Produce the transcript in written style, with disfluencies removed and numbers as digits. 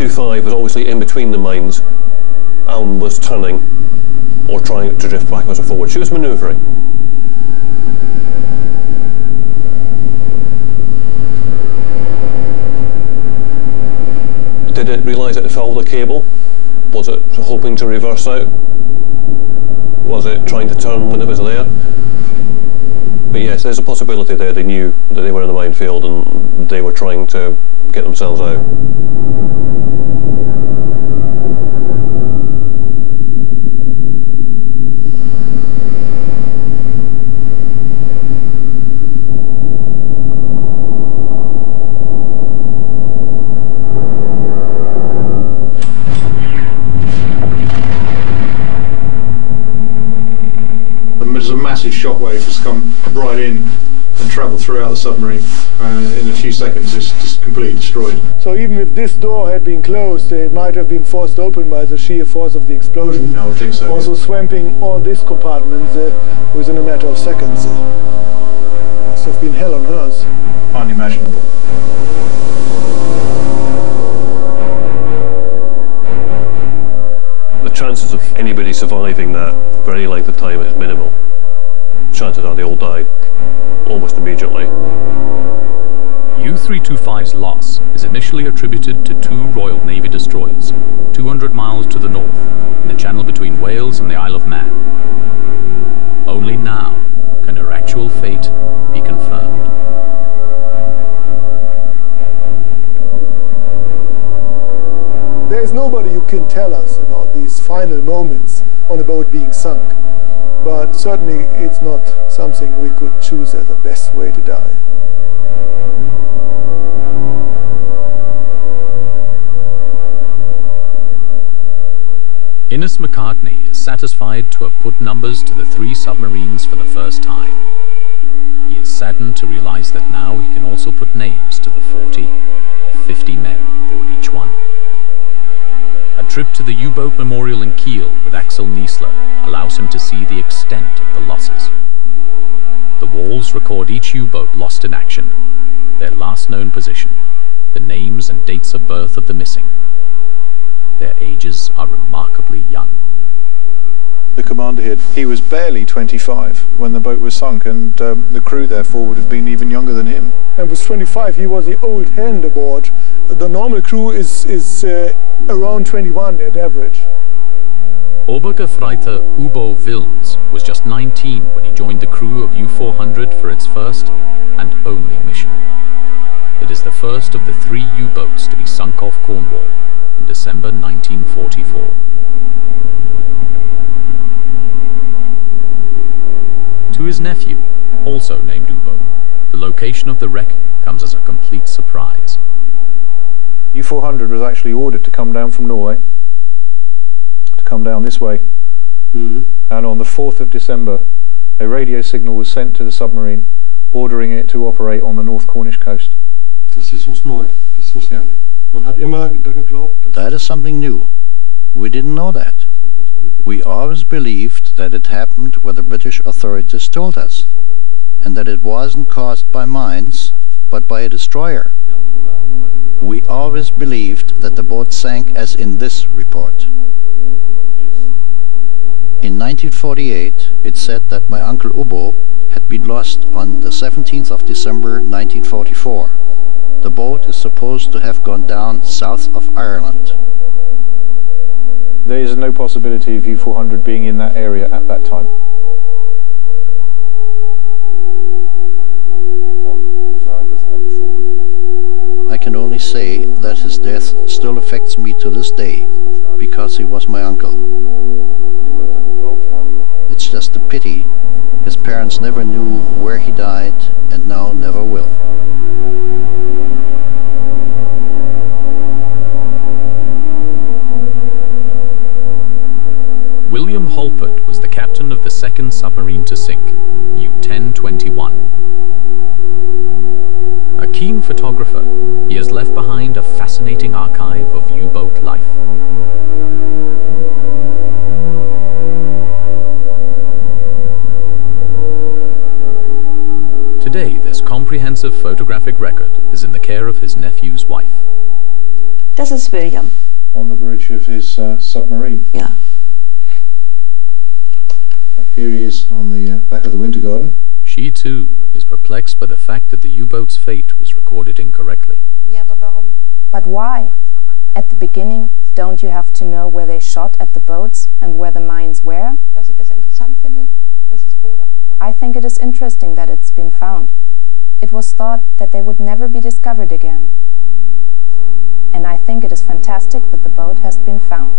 U-325 was obviously in between the mines and was turning or trying to drift backwards or forward. She was manoeuvring. Did it realise that it fouled the cable? Was it hoping to reverse out? Was it trying to turn when it was there? But yes, there's a possibility there. They knew that they were in a minefield and they were trying to get themselves out. There's a massive shockwave that's come right in and travelled throughout the submarine. In a few seconds, it's just completely destroyed. So even if this door had been closed, it might have been forced open by the sheer force of the explosion. I would think so. Also swamping all these compartments within a matter of seconds. Must have been hell on earth. Unimaginable. The chances of anybody surviving that for any length of time is minimal. Chances are they all died almost immediately. U-325's loss is initially attributed to two Royal Navy destroyers, 200 miles to the north, in the channel between Wales and the Isle of Man. Only now can her actual fate be confirmed. There's nobody who can tell us about these final moments on a boat being sunk. But certainly it's not something we could choose as the best way to die. Innes McCartney is satisfied to have put numbers to the three submarines for the first time. He is saddened to realize that now he can also put names to the 40 or 50 men on board each one. A trip to the U-Boat Memorial in Kiel with Axel Niesler allows him to see the extent of the losses. The walls record each U-boat lost in action, their last known position, the names and dates of birth of the missing. Their ages are remarkably young. The commander here, he was barely 25 when the boat was sunk, and the crew therefore would have been even younger than him. And with 25, he was the old hand aboard. The normal crew is around 21 at average. Obergefreiter Ubo Wilms was just 19 when he joined the crew of U-400 for its first and only mission. It is the first of the three U-boats to be sunk off Cornwall in December 1944. To his nephew, also named Ubo, the location of the wreck comes as a complete surprise. U-400 was actually ordered to come down from Norway, to come down this way. And on the 4th of December, a radio signal was sent to the submarine, ordering it to operate on the North Cornish coast. Das ist uns neu. Das wussten wir nicht. Man hat immer geglaubt, that is something new. We didn't know that. We always believed that it happened where the British authorities told us, and that it wasn't caused by mines, but by a destroyer. We always believed that the boat sank as in this report. In 1948, it said that my uncle Ubo had been lost on the 17th of December 1944. The boat is supposed to have gone down south of Ireland. There is no possibility of U-400 being in that area at that time. I can only say that his death still affects me to this day, because he was my uncle. It's just a pity his parents never knew where he died, and now never will. William Holpert was the captain of the second submarine to sink, U-1021. A keen photographer, he has left behind a fascinating archive of U-boat life. Today, this comprehensive photographic record is in the care of his nephew's wife. Das ist William. On the bridge of his submarine. Ja. Here he is on the back of the Winter Garden. She, too, is perplexed by the fact that the U-boat's fate was recorded incorrectly. But why? At the beginning, don't you have to know where they shot at the boats and where the mines were? I think it is interesting that it's been found. It was thought that they would never be discovered again. And I think it is fantastic that the boat has been found.